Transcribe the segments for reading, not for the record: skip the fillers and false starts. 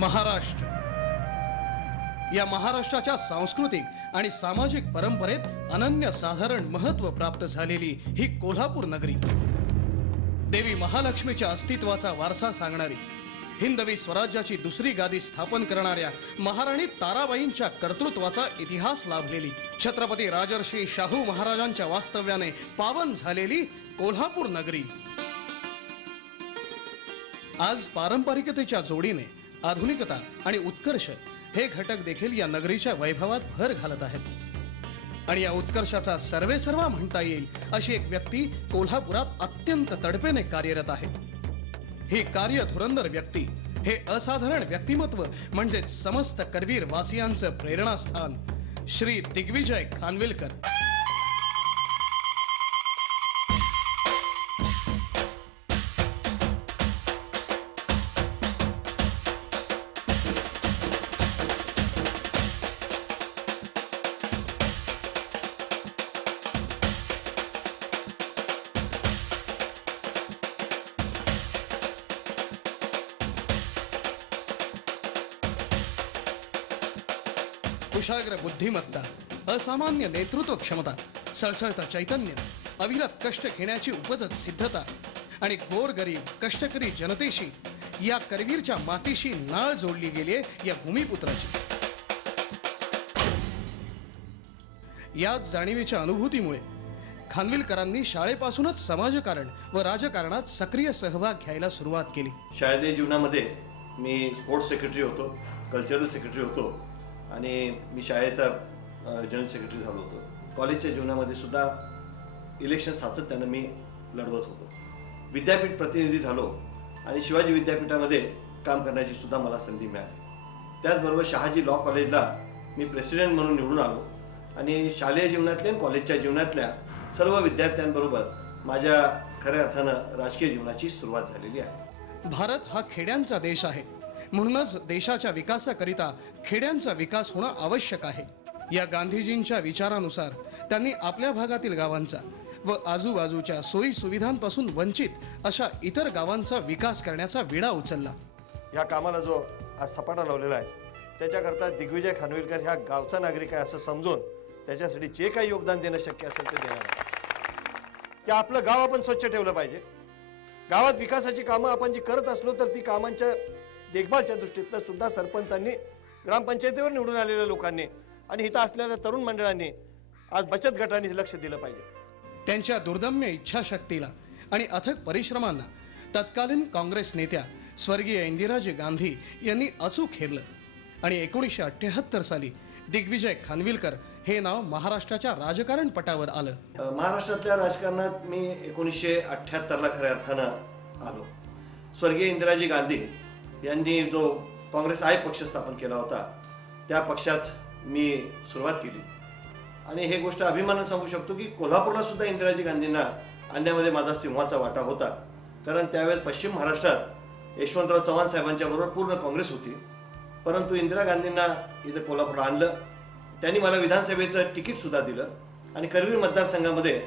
महाराष्ट्र या महाराष्ट्राच्या सांस्कृतिक आणि सामाजिक परंपरेत अनन्यसाधारण महत्त्व प्राप्त झालेली ही कोल्हापूर नगरी देवी महालक्ष्मीच्या अस्तित्वाचा वारसा सांगणारी, हिंदवी स्वराज्याची दुसरी गादी स्थापन करणाऱ्या महाराणी ताराबाईंच्या कर्तृत्वाचा इतिहास लाभलेली, छत्रपती राजर्षी शाहू महाराजांच्या वास्तव्याने पावन झालेली कोल्हापूर नगरी आज पारंपरिकतेच्या जोडीने आधुनिकता आणि उत्कर्ष हे घटक देखील या नगरीच्या वैभवात भर घालत आहेत। आणि या उत्कर्षाचा सर्वेसर्वा म्हणता येईल अशी एक व्यक्ती कोल्हापुरात अत्यंत तडफेने कार्यरत आहे। ही कार्यधुरंदर व्यक्ती, हे असाधारण व्यक्तिमत्व म्हणजे समस्त करवीर वासियांचं प्रेरणास्थान श्री दिग्विजय खानविलकर। कुशाग्र बुद्धिमत्ता, असामान्य नेतृत्व क्षमता, सळसळतं चैतन्य, अविरत कष्ट घेण्याची उपजत सिद्धता आणि गोरगरीब कष्टकरी जनतेशी या करवीरच्या मातीशी नाळ जोडली गेली या भूमिपुत्राची। याच जाणीवेच्या अनुभूतीमुळे खानविलकरांनी शाळेपासूनच समाजकारण व राजकारणात सक्रिय सहभाग घ्यायला सुरुवात केली। शाळेच्या जीवनामध्ये मी स्पोर्ट्स सेक्रेटरी होतो, कल्चरल सेक्रेटरी होतो आणि मी शाळेचा जनरल सेक्रेटरी झालो होतो। कॉलेजच्या जीवनामध्ये सुद्धा इलेक्शन सातत्याने मी लढवत होतो। विद्यापीठ प्रतिनिधी झालो आणि शिवाजी विद्यापीठामध्ये काम करण्याची सुद्धा मला संधी मिळाली। त्याचबरोबर शहाजी लॉ कॉलेजला मी प्रेसिडेंट म्हणून निवडून आलो आणि शालेय जीवनातल्या कॉलेजच्या जीवनातल्या सर्व विद्यार्थ्यांबरोबर माझ्या खऱ्या अर्थानं राजकीय जीवनाची सुरुवात झालेली आहे। भारत हा खेड्यांचा देश आहे, म्हणूनच देशाच्या विकासाकरिता खेड्यांचा विकास होणं आवश्यक आहे। या गांधीजींच्या विचारानुसार त्यांनी आपल्या भागातील गावांचा व आजूबाजूच्या सोयी सुविधांपासून वंचित अशा इतर गावांचा विकास करण्याचा विडा उचलला। या कामाला जो आज सपाटा लावलेला आहे त्याच्याकरता दिग्विजय खानविलकर ह्या गावचा नागरिक आहे असं समजून त्याच्यासाठी जे काही योगदान देणं शक्य असेल ते देणार आहे। की आपलं गाव आपण स्वच्छ ठेवलं पाहिजे, गावात विकासाची कामं आपण जी करत असलो तर ती कामांच्या देखभालच्या दृष्टीतनं सुद्धा सरपंचांनी, ग्रामपंचायतीवर निवडून आलेल्या लोकांनी आणि इथं असलेल्या तरुण मंडळांनी, आज बचत गटांनी लक्ष दिलं पाहिजे। त्यांच्या दुर्दम्य इच्छाशक्तीला आणि अथक परिश्रमांना तत्कालीन काँग्रेस नेत्या स्वर्गीय इंदिराजी गांधी यांनी अचूक हेरलं आणि 1978 साली दिग्विजय खानविलकर हे नाव महाराष्ट्राच्या राजकारण पटावर आलं। महाराष्ट्रातल्या राजकारणात मी 1978ला खऱ्या अर्थानं आलो। स्वर्गीय इंदिराजी गांधी यांनी जो काँग्रेस आय पक्ष स्थापन केला होता त्या पक्षात मी सुरुवात केली आणि हे गोष्ट अभिमानाने सांगू शकतो की कोल्हापूरला सुद्धा इंदिराजी गांधींना आणण्यामध्ये माझा सिंहाचा वाटा होता। कारण त्यावेळेस पश्चिम महाराष्ट्रात यशवंतराव चव्हाण साहेबांच्या बरोबर पूर्ण काँग्रेस होती, परंतु इंदिरा गांधींना इथं कोल्हापूरला आणलं। त्यांनी मला विधानसभेचं तिकीट सुद्धा दिलं आणि करवीर मतदारसंघामध्ये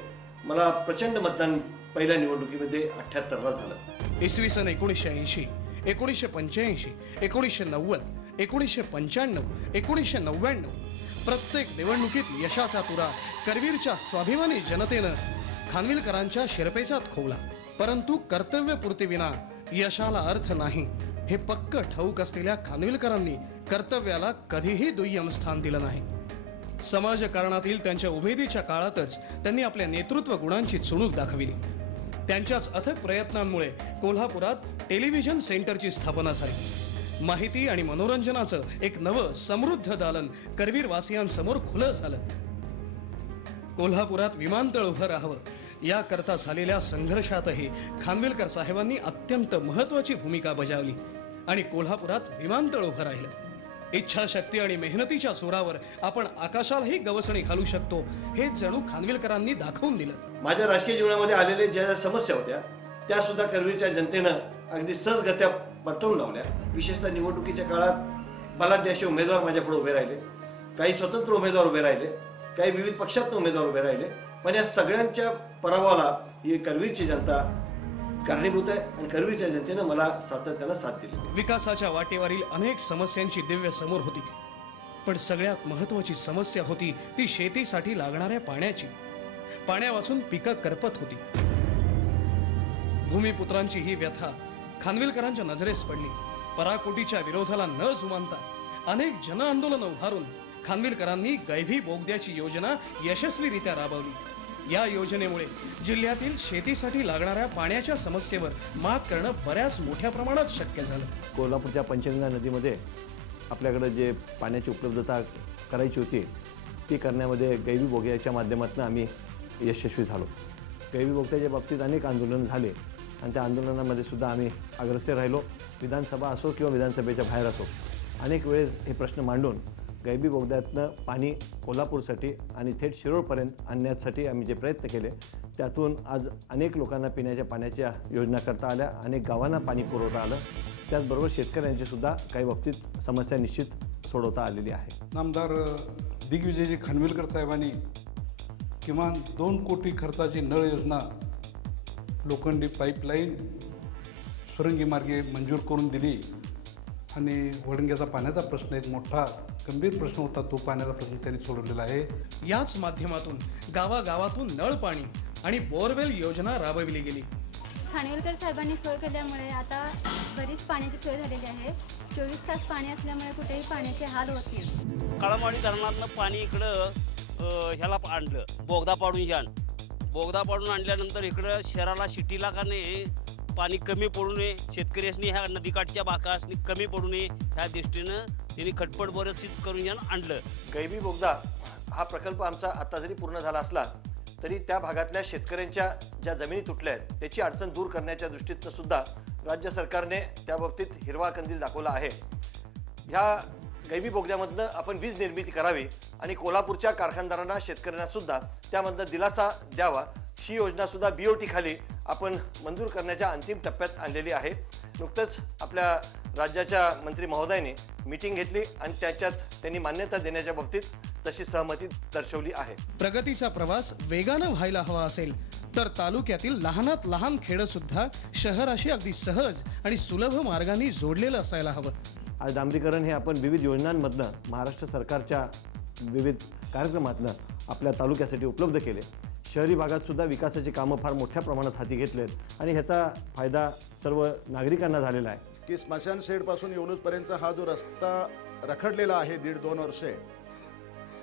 मला प्रचंड मतदान पहिल्या निवडणुकीमध्ये 78ला झालं। इसवी सन 1980, 1985, 1990, 1995, 1999 प्रत्येक निवडणुकीत यशाचा तुरा करवीरच्या स्वाभिमानी जनतेनं खानविलकरांच्या शिरपेचात खोवला। परंतु कर्तव्यपूर्तीविना यशाला अर्थ नाही हे पक्क ठाऊक असलेल्या खानविलकरांनी कर्तव्याला कधीही दुय्यम स्थान दिलं नाही। समाजकारणातील त्यांच्या उमेदीच्या काळातच त्यांनी आपल्या नेतृत्व गुणांची चुणूक दाखविली। त्यांच्याच अथक प्रयत्नांमुळे कोल्हापुरात टेलिव्हिजन सेंटरची स्थापना झाली। माहिती आणि मनोरंजनाचं एक नवं समृद्ध दालन करवीर वासियांसमोर खुलं झालं। कोल्हापुरात विमानतळ उभं राहावं याकरता झालेल्या संघर्षातही खानविलकर साहेबांनी अत्यंत महत्त्वाची भूमिका बजावली आणि कोल्हापुरात विमानतळ उभं राहिलं। इच्छाशक्ती आणि मेहनतीच्या जोरावर आपण आकाशालाही गवसणी घालू शकतो हे जणू खानविलकरांनी दाखवून दिलं। माझ्या राजकीय जीवनामध्ये आलेल्या ज्या समस्या होत्या त्या सुद्धा करवीरच्या जनतेनं अगदी सहजगत्या पटवून लावल्या। विशेषतः निवडणुकीच्या काळात बलाढ्य असे उमेदवार माझ्यापुढे उभे राहिले, काही स्वतंत्र उमेदवार उभे राहिले, काही विविध पक्षातून उमेदवार उभे राहिले, पण या सगळ्यांच्या पराभवाला ही करवीरची जनता कारणीभूत आहे आणि करवीरच्या जनतेनं मला सातत्यानं साथ दिली. विकासाच्या वाटेवरील अनेक समस्यांची दिव्य समोर होती, पण सगळ्यात महत्वाची समस्या होती ती शेतीसाठी लागणाऱ्या पाण्याची. पाण्यावाचून पिकं करपत होती. भूमिपुत्रांची ही व्यथा खानविलकरांच्या नजरेस पडली. पराकोटीच्या विरोधाला न जुमानता अनेक जन आंदोलन उभारून खानविलकरांनी गैभी बोगद्याची योजना यशस्वीरित्या राबवली. या योजनेमुळे जिल्ह्यातील शेतीसाठी लागणाऱ्या पाण्याच्या समस्येवर मात करणं बऱ्याच मोठ्या प्रमाणात शक्य झालं. कोल्हापूरच्या पंचगंगा नदीमध्ये आपल्याकडे जे पाण्याची उपलब्धता करायची होती ती करण्यामध्ये गैवी बोगद्याच्या माध्यमातून आम्ही यशस्वी झालो. गैवी बोगद्याच्या बाबतीत अनेक आंदोलन झाले आणि त्या आंदोलनामध्ये सुद्धा आम्ही अग्रेसर राहिलो. विधानसभा असो किंवा विधानसभेच्या बाहेर असो अनेक वेळेस हे प्रश्न मांडून गैबी बोगद्यातनं पाणी कोल्हापूरसाठी आणि थेट शिरोळपर्यंत आणण्यासाठी आम्ही जे प्रयत्न केले त्यातून आज अनेक लोकांना पिण्याच्या पाण्याच्या योजना करता आल्या, अनेक गावांना पाणी पुरवता आलं. त्याचबरोबर शेतकऱ्यांची सुद्धा काही बाबतीत समस्या निश्चित सोडवता आलेली आहे. नामदार दिग्विजयजी खानविलकर साहेबांनी किमान 2 कोटी खर्चाची नळ योजना लोखंडी पाईपलाईन सुरंगी मार्गे मंजूर करून दिली आणि वडंग्याचा पाण्याचा प्रश्न एक मोठा गंभीर प्रश्न होता, तो पाण्याचा प्रश्न त्यांनी सोडवलेला आहे. याच माध्यमातून गावागावातून नळ पाणी आणि बोरवेल योजना राबविली गेली. खानविलकर साहेबांनी सोय केल्यामुळे आता बरीच पाण्याची सोय झालेली आहे. 24 तास पाणी असल्यामुळे कुठेही पाण्याचे हाल होत नाही. काळामाडी धरणातनं पाणी इकडं ह्याला आणलं, बोगदा पाडून छान बोगदा पाडून आणल्यानंतर इकडं शहराला सिटीला का नाही पाणी कमी पडू नये, शेतकऱ्यांनी ह्या नदीकाठच्या बाकासनी कमी पडू नये ह्या दृष्टीनं त्यांनी खटपट बरंच करून छान आणलं. गैबी बोगदा हा प्रकल्प आमचा आता जरी पूर्ण झाला असला तरी त्या भागातल्या शेतकऱ्यांच्या ज्या जमिनी तुटल्या आहेत त्याची अडचण दूर करण्याच्या दृष्टीतनं सुद्धा राज्य सरकारने त्या बाबतीत हिरवा कंदील दाखवला आहे. ह्या गैबी बोगद्यामधनं आपण वीज निर्मिती करावी आणि कोल्हापूरच्या कारखानदारांना शेतकऱ्यांना सुद्धा त्यामधनं दिलासा द्यावा ही योजना सुद्धा BOT खाली आपण मंजूर करण्याच्या अंतिम टप्प्यात आणलेली आहे. नुकतंच आपल्या राज्याच्या मंत्री महोदयाने मीटिंग घेतली आणि त्याच्यात त्यांनी मान्यता देण्याच्या बाबतीत तशी सहमती दर्शवली आहे. प्रगतीचा प्रवास वेगानं व्हायला हवा असेल तर तालुक्यातील लहानात लहान खेडं सुद्धा शहराशी अगदी सहज आणि सुलभ मार्गाने जोडलेलं असायला हवं. आज डांबरीकरण हे आपण विविध योजनांमधनं महाराष्ट्र सरकारच्या विविध कार्यक्रमातनं आपल्या तालुक्यासाठी उपलब्ध केले. शहरी भागात सुद्धा विकासाची कामं फार मोठ्या प्रमाणात हाती घेतलेत आणि ह्याचा फायदा सर्व नागरिकांना झालेला आहे. की स्मशान शेडपासून येऊनपर्यंतचा हा जो रस्ता रखडलेला आहे 1.5-2 वर्षे,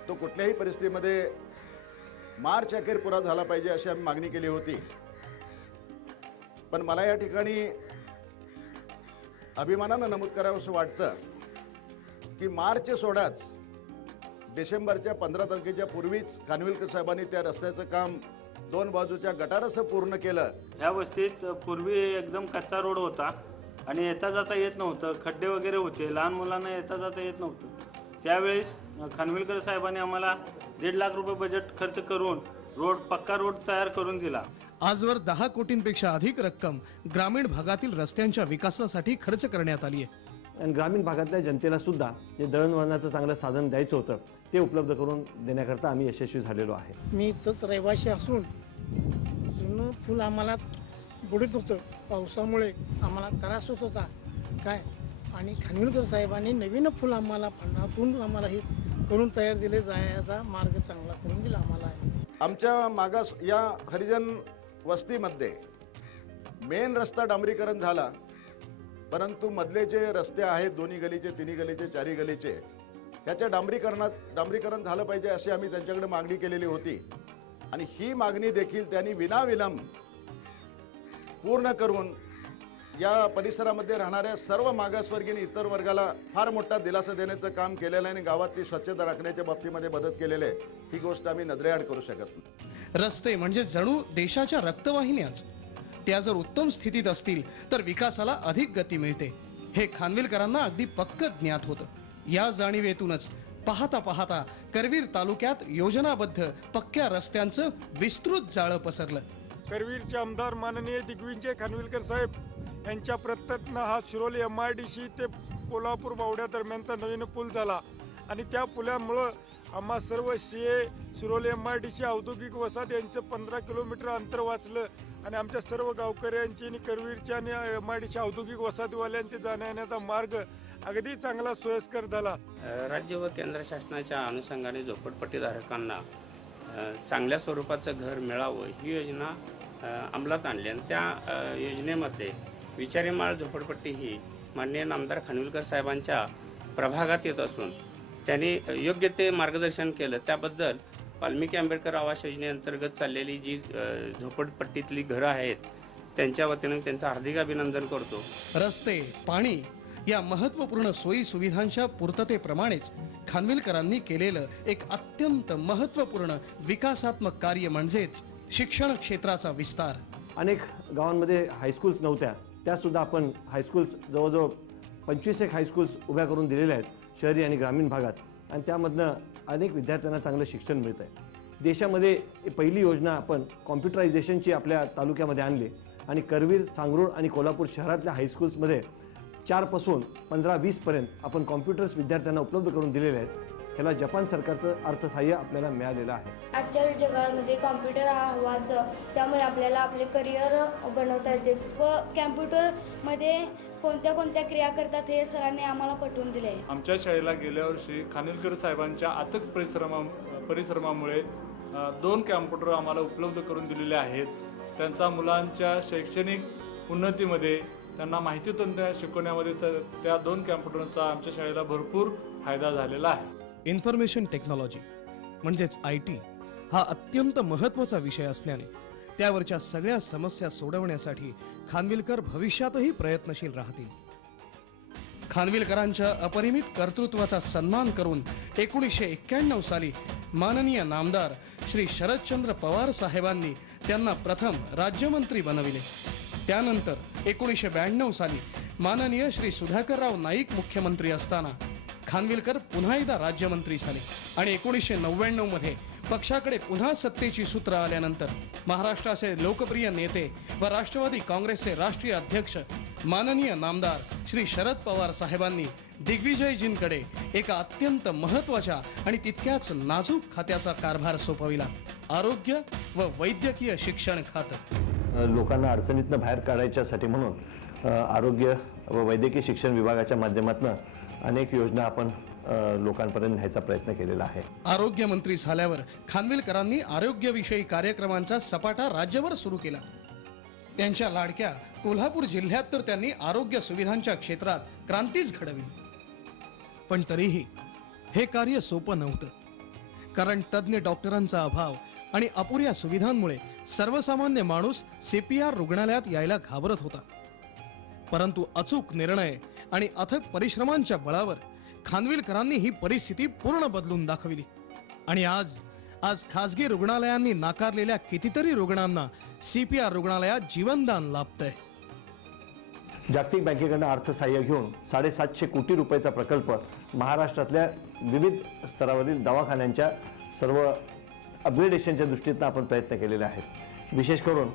तो कुठल्याही परिस्थितीमध्ये मार्च अखेर पुरा झाला पाहिजे अशी आम्ही मागणी केली होती. पण मला या ठिकाणी अभिमानानं नमूद करावं असं वाटतं की मार्च सोडाच डिसेंबरच्या 15 तारखेच्या पूर्वीच खानविलकर साहेबांनी त्या रस्त्याचं काम 2 बाजूच्या गटारसह पूर्ण केलं. ह्या वस्तीत पूर्वी एकदम कच्चा रोड होता आणि येता जाता येत नव्हतं, खड्डे वगैरे होते, लहान मुलांना येता जाता येत नव्हतं. त्यावेळेस खानविलकर साहेबांनी आम्हाला 1.5 लाख रुपये बजेट खर्च करून पक्का रोड तयार करून दिला. आजवर 10 कोटींपेक्षा अधिक रक्कम ग्रामीण भागातील रस्त्यांच्या विकासासाठी खर्च करण्यात आली आहे. आणि ग्रामीण भागातल्या जनतेला सुद्धा जे दळणवळणाचं चांगलं साधन द्यायचं होतं ते उपलब्ध करून देण्याकरता आम्ही यशस्वी झालेलो आहे. मी इथंच रहिवासी असून जुनं फुल आम्हाला बुडीत होतं, पावसामुळे आम्हाला त्रास होत होता काय, आणि खानविलकर साहेबांनी नवीन फुल आम्हाला फंडातून आम्हाला हे करून तयार दिले, जायचा मार्ग चांगला करून दिला आम्हाला. आमच्या मागास या हरिजन वस्तीमध्ये मेन रस्ता डांबरीकरण झाला, परंतु मधले जे रस्ते आहेत 2 गलीचे, 3 गलीचे, 4 गलीचे, त्याच्या डांबरीकरण झालं पाहिजे अशी आम्ही त्यांच्याकडे मागणी केलेली होती आणि ही मागणी देखील त्यांनी विनाविलंब पूर्ण करून या परिसरामध्ये राहणाऱ्या सर्व मागासवर्गीय इतर वर्गाला फार मोठा दिलासा देण्याचं काम केलेलं आहे आणि गावातली स्वच्छता राखण्याच्या बाबतीमध्ये मदत केलेली आहे. ही गोष्ट आम्ही नजरेआड करू शकत नाही. रस्ते म्हणजे जणू देशाच्या रक्तवाहिन्याच. त्या जर उत्तम स्थितीत असतील तर विकासाला अधिक गती मिळते हे खानविलकरांना अगदी पक्क ज्ञात होतं. या जाणीवेतूनच पाहता पाहता करवीर तालुक्यात योजनाबद्ध पक्क्या रस्त्यांचं विस्तृत जाळं पसरलं. करवीरचे आमदार माननीय दिग्विजय खानविलकर साहेब यांच्या प्रयत्नातनं हा शिरोली MIDC ते कोल्हापूर बावड्या दरम्यानचा नवीन पूल झाला आणि त्या पुलामुळं आम्हा सर्व शिरोली MIDC औद्योगिक वसाहत यांचं 15 किलोमीटर अंतर वाचलं आणि आमच्या सर्व गावकऱ्यांची आणि करवीरच्या आणि MIDC औद्योगिक वसाहतीवाल्यांचे जाण्याचा मार्ग अगदी चांगला सोयीस्कर झाला. राज्य व केंद्र शासनाच्या अनुषंगाने झोपडपट्टीधारकांना चांगल्या स्वरूपाचं घर मिळावं ही योजना अंमलात आणली आणि त्या योजनेमध्ये विचारेमाळ झोपडपट्टी ही माननीय नामदार खानविलकर साहेबांच्या प्रभागात येत असून त्यांनी योग्य ते मार्गदर्शन केलं. त्याबद्दल वाल्मिकी आंबेडकर आवास योजनेअंतर्गत चाललेली जी झोपडपट्टीतली घरं आहेत त्यांच्या वतीने त्यांचं हार्दिक अभिनंदन करतो. रस्ते, पाणी या महत्त्वपूर्ण सोयी सुविधांच्या पूर्ततेप्रमाणेच खानविलकरांनी केलेलं एक अत्यंत महत्त्वपूर्ण विकासात्मक कार्य म्हणजेच शिक्षण क्षेत्राचा विस्तार. अनेक गावांमध्ये हायस्कूल्स नव्हत्या, त्यासुद्धा आपण हायस्कूल्स जवळजवळ 25 हायस्कूल्स उभ्या करून दिलेल्या आहेत शहरी आणि ग्रामीण भागात, आणि त्यामधनं अनेक विद्यार्थ्यांना चांगलं शिक्षण मिळतं आहे. देशामध्ये पहिली योजना आपण कॉम्प्युटरायझेशनची आपल्या तालुक्यामध्ये आणली आणि करवीर, सांगरूळ आणि कोल्हापूर शहरातल्या हायस्कूल्समध्ये 4 पासून 15-20 पर्यंत आपण कॉम्प्युटर्स विद्यार्थ्यांना उपलब्ध करून दिलेले आहेत. ह्याला जपान सरकारचं अर्थसहाय्य आपल्याला मिळालेलं आहे. आजच्या जगामध्ये कॉम्प्युटर हा हवाच, त्यामुळे आपल्याला आपले करिअर बनवता येते व कॅम्प्युटरमध्ये कोणत्या कोणत्या क्रिया करतात हे सरांनी आम्हाला पटवून दिले आहे. आमच्या शाळेला गेल्या वर्षी खानविलकर साहेबांच्या अथक परिश्रमामुळे 2 कॅम्प्युटर आम्हाला उपलब्ध करून दिलेले आहेत. त्यांचा मुलांच्या शैक्षणिक उन्नतीमध्ये, त्यांना माहिती तंत्र शिकवण्यामध्ये त्या 2 कॅम्प्युटरचा आमच्या शाळेला भरपूर फायदा झालेला आहे. इन्फॉर्मेशन टेक्नॉलॉजी म्हणजेच IT हा अत्यंत महत्त्वाचा विषय असल्याने त्यावरच्या सगळ्या समस्या सोडवण्यासाठी खानविलकर भविष्यातही प्रयत्नशील राहतील. खानविलकरांच्या अपरिमित कर्तृत्वाचा सन्मान करून 1991 साली माननीय नामदार श्री शरदचंद्र पवार साहेबांनी त्यांना प्रथम राज्यमंत्री बनविले. त्यानंतर 1992 साली माननीय श्री सुधाकरराव नाईक मुख्यमंत्री असताना खानविलकर पुन्हा एकदा राज्यमंत्री झाले आणि 1999 मध्ये पक्षाकडे पुन्हा सत्तेची सूत्र आल्यानंतर महाराष्ट्राचे लोकप्रिय नेते व राष्ट्रवादी काँग्रेसचे राष्ट्रीय अध्यक्ष माननीय नामदार श्री शरद पवार साहेबांनी दिग्विजयजींकडे एका अत्यंत महत्त्वाच्या आणि तितक्याच नाजूक खात्याचा कारभार सोपविला, आरोग्य व वैद्यकीय शिक्षण खातं. लोकांना अडचणीतनं बाहेर काढायच्यासाठी म्हणून आरोग्य व वैद्यकीय शिक्षण विभागाच्या माध्यमातून अनेक योजना आपण लोकांपर्यंत न्यायचा प्रयत्न केलेला आहे. आरोग्य मंत्री झाल्यावर खानविलकरांनी आरोग्यविषयी कार्यक्रमांचा सपाटा राज्यभर सुरू केला. त्यांच्या लाडक्या कोल्हापूर जिल्ह्यात तर त्यांनी आरोग्य सुविधांच्या क्षेत्रात क्रांतीच घडवली. पण तरीही हे कार्य सोपं नव्हतं, कारण तज्ज्ञ डॉक्टरांचा अभाव आणि अपुऱ्या सुविधांमुळे सर्वसामान्य माणूस CPR रुग्णालयात यायला घाबरत होता. परंतु अचूक निर्णय आणि अथक परिश्रमांच्या बळावर खानविलकरांनी ही परिस्थिती पूर्ण बदलून दाखविली आणि आज खासगी रुग्णालयांनी नाकारलेल्या कितीतरी रुग्णांना CPR रुग्णालयात जीवनदान लाभतंय. जागतिक बँकेकडून अर्थसहाय्य घेऊन 750 कोटी रुपयाचा प्रकल्प महाराष्ट्रातल्या विविध स्तरावरील दवाखान्यांच्या सर्व अपग्रेडेशनच्या दृष्टीने आपण प्रयत्न केलेले आहेत. विशेष करून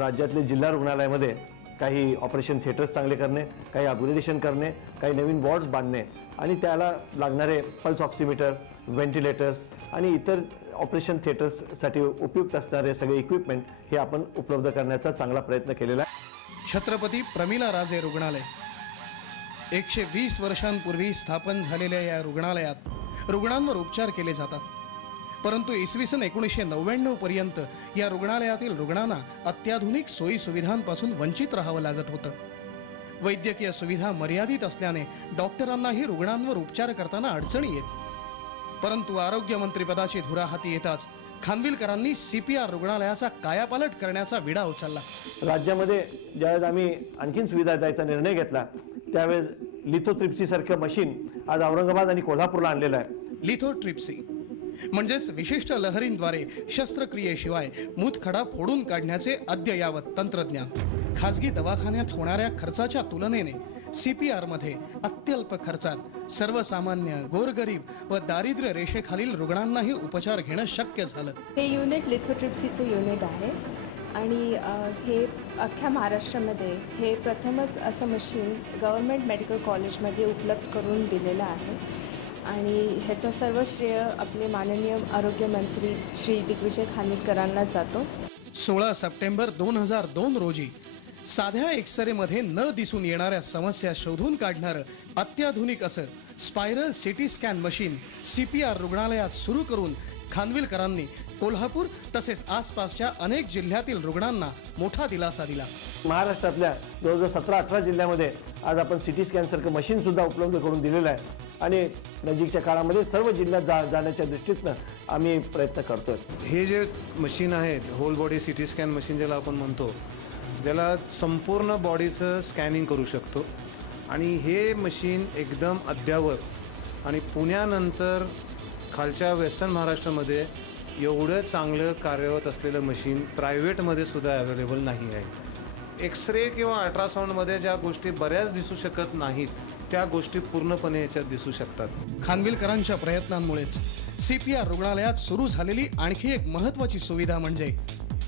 राज्यातले जिल्हा रुग्णालयामध्ये काही ऑपरेशन थिएटर्स चांगले करणे, काही अपग्रेडेशन करणे, काही नवीन वॉर्ड्स बांधणे आणि त्याला लागणारे पल्स ऑक्सिमीटर, व्हेंटिलेटर्स आणि इतर ऑपरेशन थिएटर्ससाठी उपयुक्त असणारे सगळे इक्विपमेंट हे आपण उपलब्ध करण्याचा चांगला प्रयत्न केलेला आहे. छत्रपती प्रमिला राजे रुग्णालय 120 वर्षांपूर्वी स्थापन झालेल्या या रुग्णालयात रुग्णांवर उपचार केले जातात. परंतु इसवी सन 1999 पर्यंत या रुग्णालयातील रुग्णांना अत्याधुनिक सोयी सुविधांपासून वंचित राहावं लागत होतं. वैद्यकीय सुविधा मर्यादित असल्याने डॉक्टरांनाही रुग्णांवर उपचार करताना अडचणी येत. परंतु आरोग्य मंत्रिपदाची धुरा हाती येताच खानविलकरांनी CPR रुग्णालयाचा कायापालट करण्याचा विडा उचलला. राज्यामध्ये ज्यावेळेस आम्ही आणखीन सुविधा द्यायचा निर्णय घेतला त्यावेळेस लिथोट्रिप्सी सारखं मशीन आज औरंगाबाद आणि कोल्हापूरला आणलेलं आहे. लिथोट्रिप्सी म्हणजेच विशिष्ट लहरींद्वारे शस्त्रक्रियेशिवाय मूतखडा फोडून काढण्याचे अद्ययावत तंत्रज्ञान. खासगी दवाखान्यात होणाऱ्या खर्चाच्या तुलनेने CPR मध्ये अत्यल्प खर्चात सर्वसामान्य, गोरगरीब व दारिद्र्य रेषेखालील रुग्णांनाही उपचार घेणं शक्य झालं. हे युनिट लिथोट्रिप्सीचं युनिट आहे आणि हे अख्ख्या महाराष्ट्रामध्ये हे प्रथमच असं मशीन गव्हर्नमेंट मेडिकल कॉलेजमध्ये उपलब्ध करून दिलेलं आहे आणि ह्याचा सर्व श्रेय आपले माननीय आरोग्यमंत्री श्री दिग्विजय खानविलकरांना जातो. 16 सप्टेंबर 2002 रोजी साध्या एक्सरेमध्ये न दिसून येणाऱ्या समस्या शोधून काढणारं अत्याधुनिक असं spiral city scan machine CPR रुग्णालयात सुरू करून खानविलकरांनी कोल्हापूर तसेच आसपासच्या अनेक जिल्ह्यातील रुग्णांना मोठा दिलासा दिला. महाराष्ट्रातल्या जवळजवळ 17-18 जिल्ह्यामध्ये आज आपण सिटी स्कॅन सारखं मशीन सुद्धा उपलब्ध करून दिलेलं आहे आणि नजीकच्या काळामध्ये सर्व जिल्ह्यात जाण्याच्या दृष्टीनं आम्ही प्रयत्न करतोय. हे जे मशीन आहे whole body CT scan machine ज्याला आपण म्हणतो, ज्याला संपूर्ण बॉडीचं स्कॅनिंग करू शकतो आणि हे मशीन एकदम अद्ययावत आणि पुण्यानंतर खालच्या वेस्टर्न महाराष्ट्रामध्ये एवढं चांगलं कार्यरत असलेलं मशीन प्रायव्हेटमध्ये सुद्धा अवेलेबल नाही आहे. एक्सरे किंवा अल्ट्रासाऊंडमध्ये ज्या गोष्टी बऱ्याच दिसू शकत नाहीत त्या गोष्टी पूर्णपणे याच्यात दिसू शकतात. खानविलकरांच्या प्रयत्नांमुळेच CPR रुग्णालयात सुरू झालेली आणखी एक महत्त्वाची सुविधा म्हणजे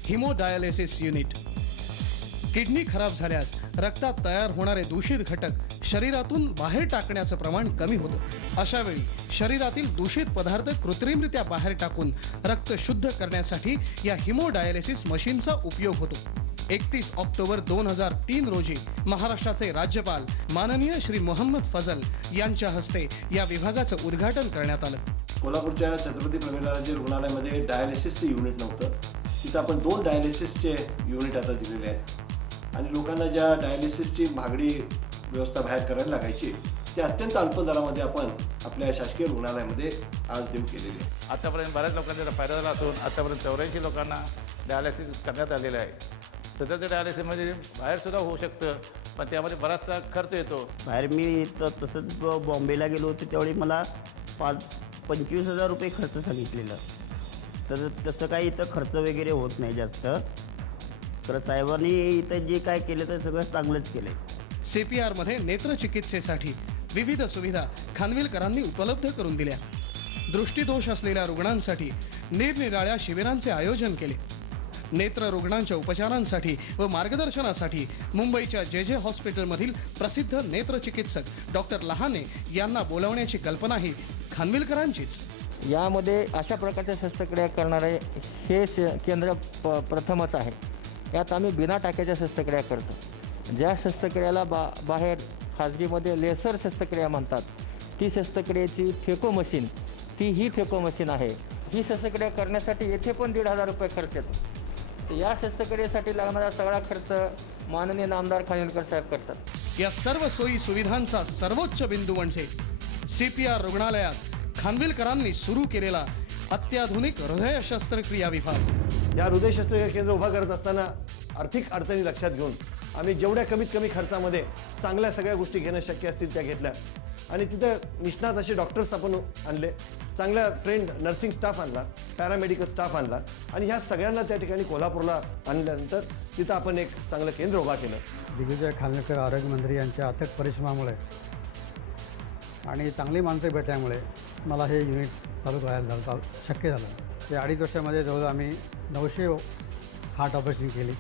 हिमोडायलिसिस युनिट. किडनी खराब झाल्यास रक्तात तयार होणारे दूषित घटक शरीरातून बाहेर टाकण्याचं प्रमाण कमी होतं. अशा वेळी शरीरातील दूषित पदार्थ कृत्रिमरित्या बाहेर टाकून रक्त शुद्ध करण्यासाठी या हिमोडायलिसिस मशीनचा उपयोग होतो. 31 ऑक्टोबर 2003 रोजी महाराष्ट्राचे राज्यपाल माननीय श्री मोहम्मद फजल यांच्या हस्ते या विभागाचं उद्घाटन करण्यात आलं. कोल्हापूरच्या छत्रपती प्रमिलाजी रुग्णालयामध्ये डायलिसिसचे युनिट नव्हतं. तिथं आपण 2 डायलिसिसचे युनिट आता दिलेले आहेत आणि लोकांना ज्या डायलिसिसची महागडी व्यवस्था बाहेर करायला लागायची ते अत्यंत अल्प दरामध्ये आपण आपल्या शासकीय रुग्णालयामध्ये आज देऊ केलेली आहे. आतापर्यंत बऱ्याच लोकांचा फायदा झाला असून आतापर्यंत 84 लोकांना डायलिसिस करण्यात आलेलं आहे. सध्याचं डायलिसिसमध्ये बाहेरसुद्धा होऊ शकतं पण त्यामध्ये बराचसा खर्च येतो. बाहेर मी तर तसंच बॉम्बेला गेलो होतो त्यावेळी मला 25,000 रुपये खर्च सांगितलेला. तर तसं काही इथं खर्च वगैरे होत नाही जास्त. तर साहेबांनी इथं जे काय केलं तर सगळं चांगलंच केलं आहे. CPRमध्ये नेत्रचिकित्सेसाठी विविध सुविधा खानविलकरांनी उपलब्ध करून दिल्या. दृष्टीदोष असलेल्या रुग्णांसाठी निरनिराळ्या शिबिरांचे आयोजन केले. नेत्र रुग्णांच्या उपचारांसाठी व मार्गदर्शनासाठी मुंबईच्या JJ हॉस्पिटलमधील प्रसिद्ध नेत्रचिकित्सक डॉक्टर लहाने यांना बोलावण्याची कल्पनाही खानविलकरांचीच. यामध्ये अशा प्रकारच्या शस्त्रक्रिया करणारे हे केंद्र प्रथमच आहे. यात आम्ही बिना टाक्याच्या शस्त्रक्रिया करतो. ज्या शस्त्रक्रियाला बाहेर खाजगीमध्ये लेसर शस्त्रक्रिया म्हणतात ती शस्त्रक्रियेची फेको मशीन ही फेको मशीन आहे. ही शस्त्रक्रिया करण्यासाठी येथे पण 1,500 रुपये खर्च येतो. तर या शस्त्रक्रियेसाठी लागणारा सगळा खर्च माननीय नामदार खानविलकर साहेब करतात. या सर्व सोयी सुविधांचा सर्वोच्च बिंदू म्हणजे CPR रुग्णालयात खानविलकरांनी सुरू केलेला अत्याधुनिक हृदय शस्त्रक्रिया विभाग. या हृदय शस्त्रक्रिया केंद्र उभा करत असताना आर्थिक अडचणी लक्षात घेऊन आम्ही जेवढ्या कमीत कमी खर्चामध्ये चांगल्या सगळ्या गोष्टी घेणं शक्य असतील त्या घेतल्या आणि तिथं निष्णात असे डॉक्टर्स आपण आणले, चांगल्या ट्रेंड नर्सिंग स्टाफ आणला, पॅरामेडिकल स्टाफ आणला आणि ह्या सगळ्यांना त्या ठिकाणी कोल्हापूरला आणल्यानंतर तिथं आपण एक चांगलं केंद्र उभा केलं. दिग्विजय खानविलकर आरोग्यमंत्री यांच्या अथक परिश्रमामुळे आणि चांगली माणसं भेटल्यामुळे मला हे युनिट चालू करायला शक्य झालं. ते 2.5 वर्षामध्ये जवळ आम्ही 900 हार्ट ऑपरेशन केली,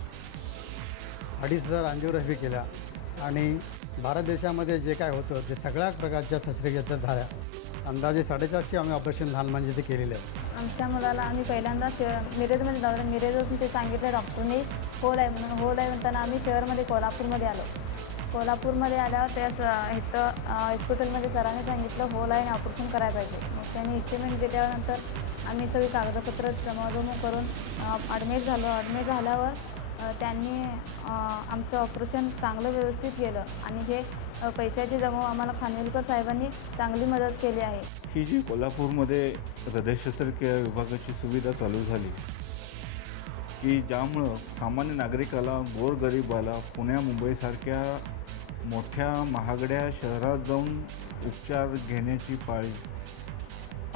2,500 अँजिओग्राफी केल्या आणि भारत देशामध्ये जे काय होतं ते सगळ्या प्रकारच्या शस्त्रक्रिया झाल्या. अंदाजे 450 आम्ही ऑपरेशन लहान म्हणजे ते केलेले आहे. आमच्या मुलाला आम्ही पहिल्यांदा मिरजमध्ये जाऊ मिरजपासून ते सांगितलं डॉक्टरने होल आहे म्हणून. होल आहे म्हणताना आम्ही शहरमध्ये कोल्हापूरमध्ये आलो. कोल्हापूरमध्ये आल्यावर त्या इथं हॉस्पिटलमध्ये सरांनी सांगितलं होल आहे आणि ऑपरेशन करायला पाहिजे. मग त्यांनी इस्टिमेट दिल्यानंतर आम्ही सगळी कागदपत्र जमाजमा करून ॲडमिट झालो. ॲडमिट झाल्यावर त्यांनी आमचं ऑपरेशन चांगलं व्यवस्थित केलं आणि हे पैशाची जमा आम्हाला खानविलकर साहेबांनी चांगली मदत केली आहे. ही जी कोल्हापूरमध्ये हृदय शस्त्रक्रिया विभागाची सुविधा चालू झाली की ज्यामुळं सामान्य नागरिकाला गोरगरिबाला पुण्या मुंबईसारख्या मोठ्या महागड्या शहरात जाऊन उपचार घेण्याची पाळी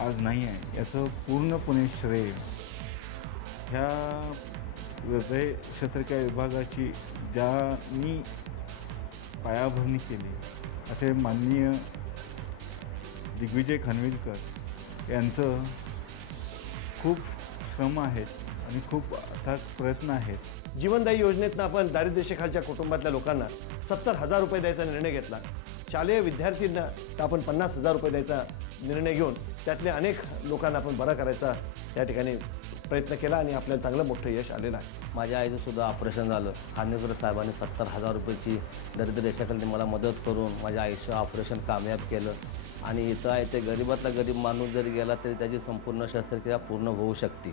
आज नाही आहे. याचं पूर्णपणे श्रेय ह्या हृदय शस्त्रक्रिया विभागाची ज्यांनी पायाभरणी केली असे माननीय दिग्विजय खानविलकर यांचं खूप श्रम आहेत आणि खूप अथक प्रयत्न आहेत. जीवनदायी योजनेतनं आपण दारिद्र्यरेषेखालच्या कुटुंबातल्या लोकांना 70,000 रुपये द्यायचा निर्णय घेतला. शालेय विद्यार्थ्यांना तर आपण 50,000 रुपये द्यायचा निर्णय घेऊन त्यातल्या अनेक लोकांना आपण बरा करायचा त्या ठिकाणी प्रयत्न केला आणि आपल्याला चांगलं मोठं यश आलेलं आहे. माझ्या आईचं सुद्धा ऑपरेशन झालं. खानविलकर साहेबांनी 70,000 रुपयाची दरिद्र रेषेखाली मला मदत करून माझ्या आईचं ऑपरेशन कामयाब केलं. आणि इथं आहे ते गरीबातला गरीब माणूस जरी गेला तरी त्याची संपूर्ण शस्त्रक्रिया पूर्ण होऊ शकते.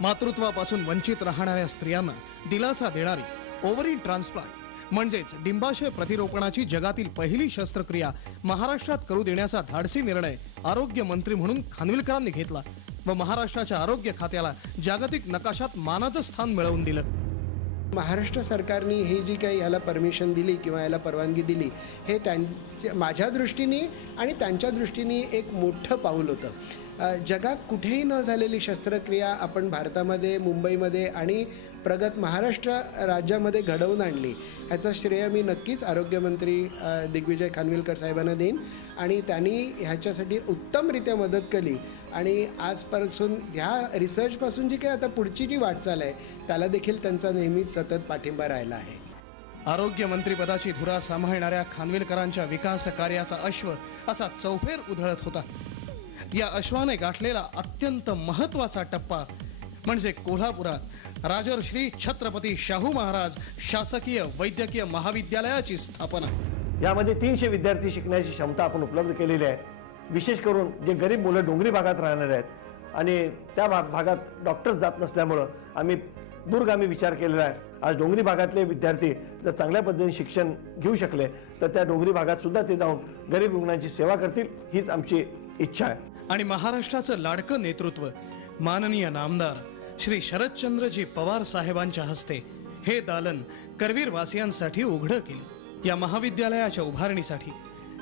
मातृत्वापासून वंचित राहणाऱ्या स्त्रियांना दिलासा देणारी ओव्हरी ट्रान्सप्लांट म्हणजेच डिंबाशय प्रतिरोपणाची जगातील पहिली शस्त्रक्रिया महाराष्ट्रात करू देण्याचा धाडसी निर्णय आरोग्य मंत्री म्हणून खानविलकरांनी घेतला व महाराष्ट्राच्या आरोग्य खात्याला जागतिक नकाशात मानाचं स्थान मिळवून दिलं. महाराष्ट्र सरकारने ही जी काही याला परमिशन दिली किंवा याला परवानगी दिली हे माझ्या दृष्टीने आणि त्यांच्या दृष्टीने एक मोठं पाऊल होतं. जगात कुठेही न झालेली शस्त्रक्रिया आपण भारतामध्ये, मुंबईमध्ये आणि प्रगत महाराष्ट्र राज्यामध्ये घडवून आणली. ह्याचं श्रेय मी नक्कीच आरोग्यमंत्री दिग्विजय खानविलकर साहेबांना देईन आणि त्यांनी ह्याच्यासाठी उत्तमरित्या मदत केली. आणि आजपासून ह्या रिसर्चपासून जी काही आता पुढची जी वाटचाल आहे त्याला देखील त्यांचा नेहमीच सतत पाठिंबा राहिला आहे. आरोग्य मंत्रिपदाची धुरा सांभाळणाऱ्या खानविलकरांच्या विकास कार्याचा अश्व असा चौफेर उधळत होता. या अश्वाने गाठलेला अत्यंत महत्त्वाचा टप्पा म्हणजे कोल्हापुरात राजर्षी छत्रपती शाहू महाराज शासकीय वैद्यकीय महाविद्यालयाची स्थापना. यामध्ये 300 विद्यार्थी शिकण्याची क्षमता आपण उपलब्ध केलेली आहे. विशेष करून जे गरीब मुलं डोंगरी भागात राहणारे आहेत आणि त्या भागात डॉक्टर्स जात नसल्यामुळं आम्ही दूरगामी विचार केलेला आहे. आज डोंगरी भागातले विद्यार्थी जर चांगल्या पद्धतीने शिक्षण घेऊ शकले तर त्या डोंगरी भागात सुद्धा ते जाऊन गरीब रुग्णांची सेवा करतील हीच आमची इच्छा आहे. आणि महाराष्ट्राचं लाडकं नेतृत्व माननीय नामदार श्री शरदचंद्रजी पवार साहेबांच्या हस्ते हे दालन करवीर वासियांसाठी उघडं केलं. या महाविद्यालयाच्या उभारणीसाठी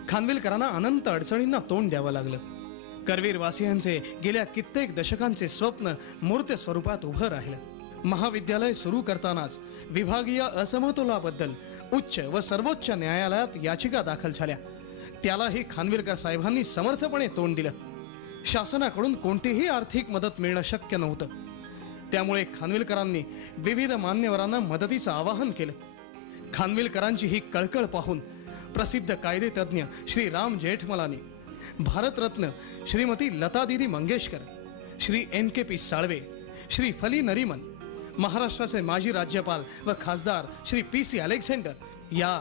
खानविलकरांना अनंत अडचणींना तोंड द्यावं लागलं. करवीर वासियांचे गेल्या कित्येक दशकांचे स्वप्न मूर्त स्वरूपात उभं राहिलं. महाविद्यालय सुरू करतानाच विभागीय असमतोलाबद्दल उच्च व सर्वोच्च न्यायालयात याचिका दाखल झाल्या. त्यालाही खानविलकर साहेबांनी समर्थपणे तोंड दिलं. शासनाकडून कोणतीही आर्थिक मदत मिळणं शक्य नव्हतं. त्यामुळे खानविलकरांनी विविध मान्यवरांना मदतीचं आवाहन केलं. खानविलकरांची ही कळकळ पाहून प्रसिद्ध कायदेतज्ञ श्री राम जेठमलानी, भारतरत्न श्रीमती लतादीदी मंगेशकर, श्री NKP साळवे, श्री फली नरीमन, महाराष्ट्राचे माजी राज्यपाल व खासदार श्री PC अलेक्झांडर या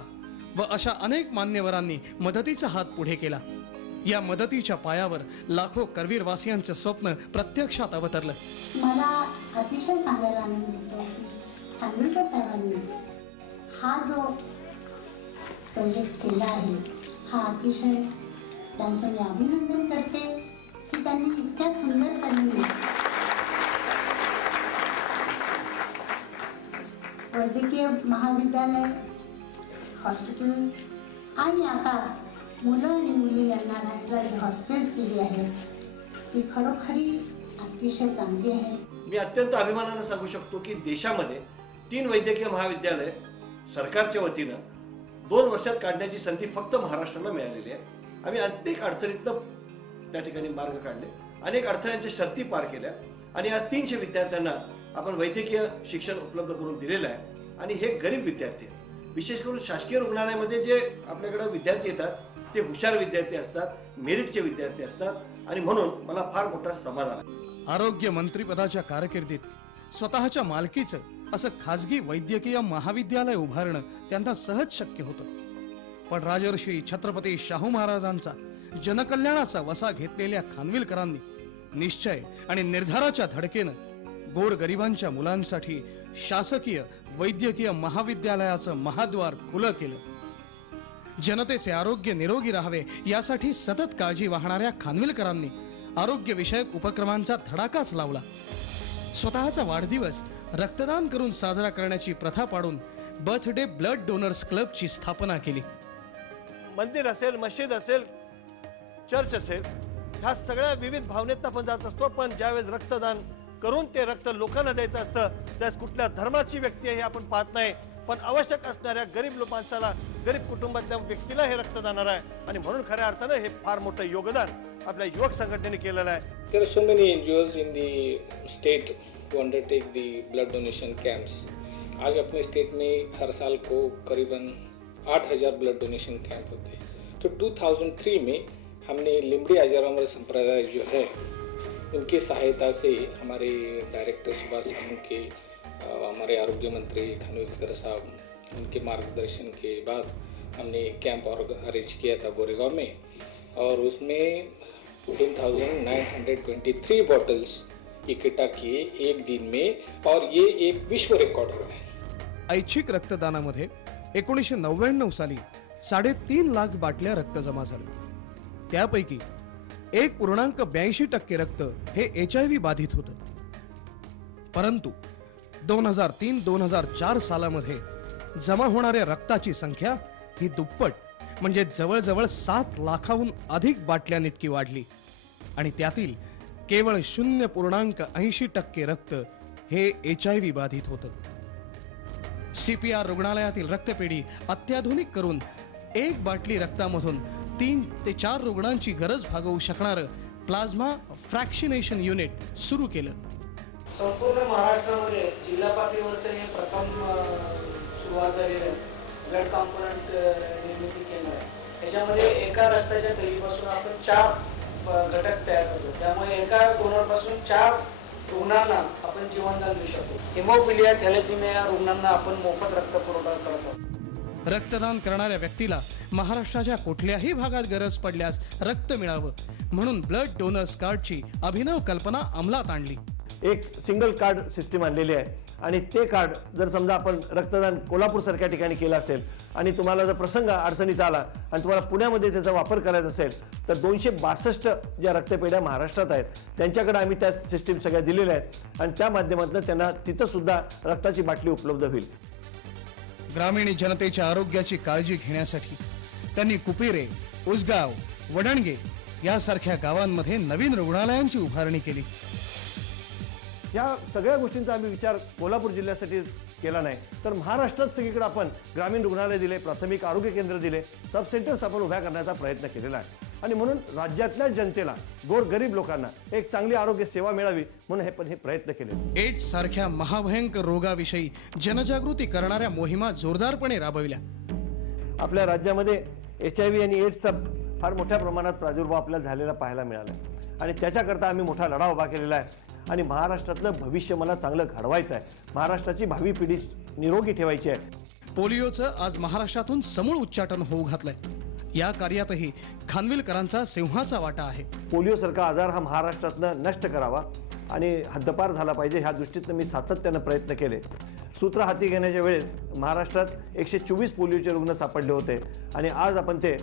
व अशा अनेक मान्यवरांनी मदतीचा हात पुढे केला. या मदतीच्या पायावर लाखो करवीरवासियांचं स्वप्न प्रत्यक्षात अवतरलं. मला अतिशय सांगायला आनंद होतो की खानविलकर साहेबांनी हा जो प्रोजेक्ट केला आहे हा अतिशय त्यांचं मी अभिनंदन करते की त्यांनी इतक्या सुंदर पद्धतीने वैद्यकीय महाविद्यालय, हॉस्पिटल आणि आता मुलं आणि मुली यांना राहायला जी हॉस्टेल्स दिली आहेत ती खरोखरी अतिशय चांगली आहे. मी अत्यंत अभिमानानं सांगू शकतो की देशामध्ये 3 वैद्यकीय महाविद्यालय सरकारच्या वतीनं 2 वर्षात काढण्याची संधी फक्त महाराष्ट्राला मिळालेली आहे. आम्ही अनेक अडचणीतनं त्या ठिकाणी मार्ग काढले, अनेक अडथळ्यांच्या शर्ती पार केल्या आणि आज 300 विद्यार्थ्यांना आपण वैद्यकीय शिक्षण उपलब्ध करून दिलेलं आहे. आणि हे गरीब विद्यार्थी आहेत. विशेष करून शासकीय रुग्णालयामध्ये जे आपल्याकडे विद्यार्थी येतात ते हुशार विद्यार्थी असतात, मेरिटचे विद्यार्थी असतात आणि म्हणून मला फार मोठा समाधान आहे. आरोग्य मंत्रिपदाच्या कारकिर्दीत स्वतःच्या मालकीचं असं खाजगी वैद्यकीय महाविद्यालय उभारणं त्यांना सहज शक्य होतं. पण राजर्षी छत्रपती शाहू महाराजांचा जनकल्याणाचा वसा घेतलेल्या खानविलकरांनी निश्चय आणि निर्धाराच्या धडकेनं गोरगरिबांच्या मुलांसाठी शासकीय वैद्यकीय महाविद्यालयाचं महाद्वार खुलं केलं. जनतेचे आरोग्य निरोगी राहावे यासाठी सतत काळजी वाहणाऱ्या खानविलकरांनी आरोग्यविषयक उपक्रमांचा धडाकाच लावला. स्वतःचा वाढदिवस रक्तदान करून साजरा करण्याची प्रथा पाडून बर्थडे ब्लड डोनर्स क्लबची स्थापना केली. मंदिर असेल, मस्जिद असेल, चर्च असेल, ह्या सगळ्या विविध भावनेत आपण जात असतो. पण ज्यावेळेस रक्तदान करून ते रक्त लोकांना द्यायचं असतं त्यास कुठल्या धर्माची व्यक्ती आहे हे आपण पाहत नाही, पण आवश्यक असणाऱ्या गरीब माणसाला, गरीब कुटुंबातल्या व्यक्तीला हे रक्त जाणार आहे. आणि म्हणून खऱ्या अर्थानं हे फार मोठं योगदान आपल्या युवक संघटनेने केलेलं आहे. There are so many NGOs in the state to undertake the blood donation camps. आज अपने स्टेट में हर साल को करीबन 8,000 ब्लड डोनेशन कैंप होते हैं. तो 2003 में हमने लिमड़ी आजारामर संप्रदाय जो है उनकी सहायता से हमारे डायरेक्टर सुभाष सामू के हमारे आरोग्य मंत्री खानविलकर साहब, उनके मार्गदर्शन के बाद हमने कैंप अरेंज किया था गोरेगांव में, और उसमें 14,923 बॉटल्स इकट्ठा किए एक दिन में, और ये एक विश्व रिकॉर्ड हो गया। ऐच्छिक रक्तदानामध्ये 1999 साली 3.5 लाख बाटल्या रक्त जमा झाले. त्यापैकी 1.82% रक्त हे HIV बाधित होतं. परंतु 2003-2004 सालामध्ये जमा होणाऱ्या रक्ताची संख्या ही दुप्पट म्हणजे जवळजवळ 7 लाखाहून अधिक बाटल्यांइतकी वाढली आणि त्यातील केवळ 0.80% रक्त हे HIV बाधित होतं. CPR रुग्णालयातील रक्तपेढी अत्याधुनिक करून 1 बाटली रक्तामधून 3 ते 4 रुग्णांची गरज भागवू शकणारं प्लाझ्मा फ्रॅक्शिनेशन युनिट सुरू केलं. संपूर्ण महाराष्ट्रामध्ये जिल्हा पातळीवरचं हे प्रथम सुरुवात झालेलं ब्लड कॉम्पोनंट निर्मिती केंद्र आहे. त्याच्यामध्ये एका रक्ताच्या थैलीपासून आपण 4 घटक तयार करतो. त्यामुळे एका डोनरपासून 4 रुग्णांना आपण जीवनदान देऊ शकतो. हिमोफिलिया, थॅलेसिमिया रुग्णांना आपण मोफत रक्त पुरवठा करतो. रक्तदान करणाऱ्या व्यक्तीला महाराष्ट्राच्या कुठल्याही भागात गरज पडल्यास रक्त मिळावं म्हणून ब्लड डोनर्स कार्डची अभिनव कल्पना अंमलात आणली. एक सिंगल कार्ड सिस्टीम आणलेली आहे आणि ते कार्ड जर समजा आपण रक्तदान कोल्हापूर सारख्या ठिकाणी केलं असेल आणि तुम्हाला जर प्रसंग अडचणीचा आला आणि तुम्हाला पुण्यामध्ये त्याचा वापर करायचा असेल तर 262 ज्या रक्तपेढ्या महाराष्ट्रात आहेत त्यांच्याकडे आम्ही त्या सिस्टीम सगळ्या दिलेल्या आहेत आणि त्या माध्यमातून त्यांना तिथं सुद्धा रक्ताची बाटली उपलब्ध होईल. ग्रामीण जनतेच्या आरोग्याची काळजी घेण्यासाठी त्यांनी कुपेरे, उसगाव, वडणगे यासारख्या गावांमध्ये नवीन रुग्णालयांची उभारणी केली. या सगळ्या गोष्टींचा आम्ही विचार कोल्हापूर जिल्ह्यासाठी केला नाही तर महाराष्ट्रात सगळीकडे आपण ग्रामीण रुग्णालय दिले, प्राथमिक आरोग्य केंद्र दिले, सब सेंटर्स आपण उभ्या करण्याचा प्रयत्न केलेला आहे आणि म्हणून राज्यातल्या जनतेला, गोरगरीब लोकांना एक चांगली आरोग्य सेवा मिळावी म्हणून हे प्रयत्न केले. एड्स सारख्या महाभयंकर रोगाविषयी जनजागृती करणाऱ्या मोहिमा जोरदारपणे राबविल्या. आपल्या राज्यामध्ये HIV आणि एड्सचा फार मोठ्या प्रमाणात प्रादुर्भाव आपल्याला झालेला पाहायला मिळाला आणि त्याच्याकरता आम्ही मोठा लढा उभा केलेला आहे आणि महाराष्ट्रातलं भविष्य मला चांगलं घडवायचं आहे. महाराष्ट्राची भावी पिढी निरोगी ठेवायची आहे. पोलिओचं आज महाराष्ट्रातून समूळ उच्चाटन होऊ घातलंय. या कार्यातही खानविलकरांचा सिंहाचा वाटा आहे. पोलिओसारखा आजार हा महाराष्ट्रातनं नष्ट करावा आणि हद्दपार झाला पाहिजे ह्या दृष्टीतनं मी सातत्यानं प्रयत्न केले. सूत्र हाती घेण्याच्या वेळेस महाराष्ट्रात 124 पोलिओचे रुग्ण सापडले होते आणि आज आपण ते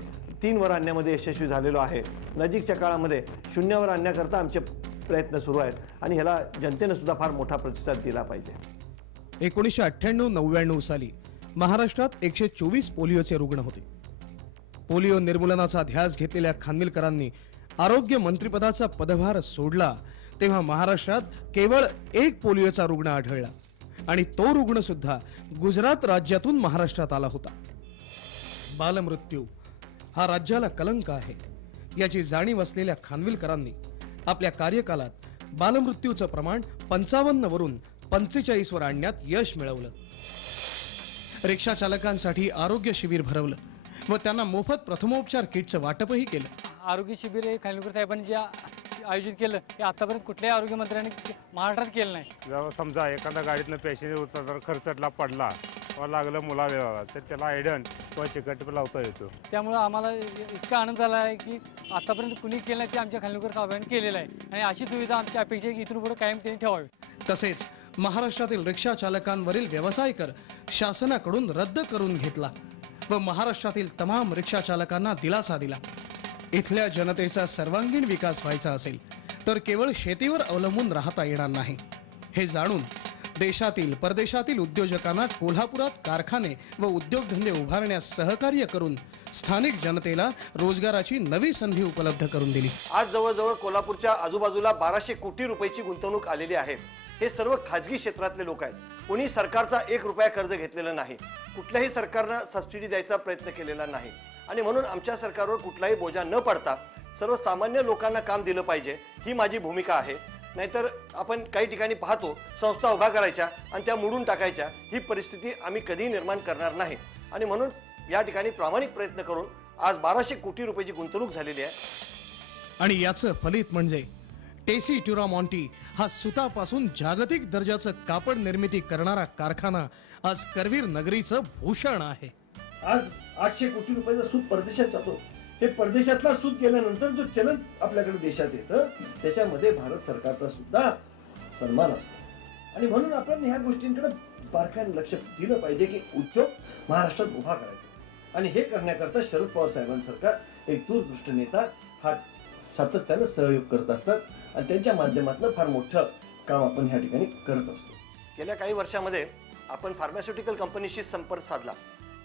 3 वर आणण्यामध्ये यशस्वी झालेलो आहे. नजीकच्या काळामध्ये 0 वर आणण्याकरता आमचे प्रयत्न सुरू आहेत आणि ह्याला जनतेने सुद्धा फार मोठा प्रतिसाद दिला पाहिजे. 1998-99 साली महाराष्ट्रात 124 पोलिओचे रुग्ण होते. पोलिओ निर्मूलनाचा ध्यास घेतलेल्या खानविलकरांनी आरोग्य मंत्रिपदाचा पदभार सोडला तेव्हा महाराष्ट्रात केवळ 1 पोलिओचा रुग्ण आढळला आणि तो रुग्ण सुद्धा गुजरात राज्यातून महाराष्ट्रात आला होता. बालमृत्यू हा राज्याला कलंक आहे याची जाणीव असलेल्या खानविलकरांनी आपल्या कार्यकालात बालमृत्यूचं प्रमाण 55 वरून 45 वर आणण्यात यश मिळवलं. रिक्षा चालकांसाठी आरोग्य शिबिर भरवलं व त्यांना मोफत प्रथमोपचार किटचं वाटपही केलं. आरोग्य शिबिर हे खानविलकर साहेबांनी जे आयोजित केलं हे आतापर्यंत कुठल्याही आरोग्य मंत्र्यांनी महाराष्ट्रात केलं नाही. जेव्हा समजा एखादा गाडीतनं पेशंट उतरला, खर्चटला पडला किंवा लागलं मुलाला तर त्याला आयडन किंवा चिकट लावता येतो. त्यामुळं आम्हाला इतका आनंद झाला आहे की आतापर्यंत कुणी केलं नाही ते आमच्या खानविलकर साहेबांनी केलेलं आहे आणि अशी सुविधा आमच्या अपेक्षा इथून पुढे कायम त्यांनी ठेवावी. तसेच महाराष्ट्रातील रिक्षा चालकांवरील व्यवसाय कर शासनाकडून रद्द करून घेतला व महाराष्ट्रातील तमाम रिक्षा चालकांना दिलासा दिला. इथल्या जनतेचा सर्वांगीण विकास व्हायचा असेल तर केवळ शेतीवर अवलंबून राहता येणार नाही हे जाणून देशातील परदेशातील उद्योजकांना कोल्हापुरात कारखाने व उद्योगधंदे उभारण्यास सहकार्य करून स्थानिक जनतेला रोजगाराची नवी संधी उपलब्ध करून दिली. आज जवळजवळ कोल्हापूरच्या आजूबाजूला 1200 कोटी रुपयाची गुंतवणूक आलेली आहे. हे सर्व खाजगी क्षेत्रातले लोक आहेत. कोणी सरकारचा 1 रुपया कर्ज घेतलेलं नाही. कुठल्याही सरकारनं सबसिडी द्यायचा प्रयत्न केलेला नाही आणि म्हणून आमच्या सरकारवर कुठलाही बोजा न पडता सर्वसामान्य लोकांना काम दिलं पाहिजे ही माझी भूमिका आहे. नाहीतर आपण काही ठिकाणी पाहतो संस्था उभा करायच्या आणि त्या मोडून टाकायच्या, ही परिस्थिती आम्ही कधी निर्माण करणार नाही आणि म्हणून या ठिकाणी प्रामाणिक प्रयत्न करून आज 1200 कोटी रुपयाची गुंतवणूक झालेली आहे. आणि याचं फलित म्हणजे टेसी ट्युरामॉन्टी हा सुतापासून जागतिक दर्जाचं कापड निर्मिती करणारा कारखाना आज करवीर नगरीचं भूषण आहे. आज 800 कोटी रुपयाचा सूत परदेशात जातो. हे परदेशातला सूत गेल्यानंतर जो चलन आपल्याकडे देशात येतं त्याच्यामध्ये भारत सरकारचा सुद्धा सन्मान असतो. आणि म्हणून आपण ह्या गोष्टींकडे बारकाईने लक्ष दिलं पाहिजे की उद्योग महाराष्ट्रात उभा करायचा. आणि हे करण्याकरता शरद पवार साहेबांसारखा एक दूरदृष्टी नेता हा सातत्यानं सहयोग करत असतात आणि त्यांच्या माध्यमातून फार मोठं काम आपण ह्या ठिकाणी करत असतो. गेल्या काही वर्षामध्ये आपण फार्मास्युटिकल कंपनीशी संपर्क साधला.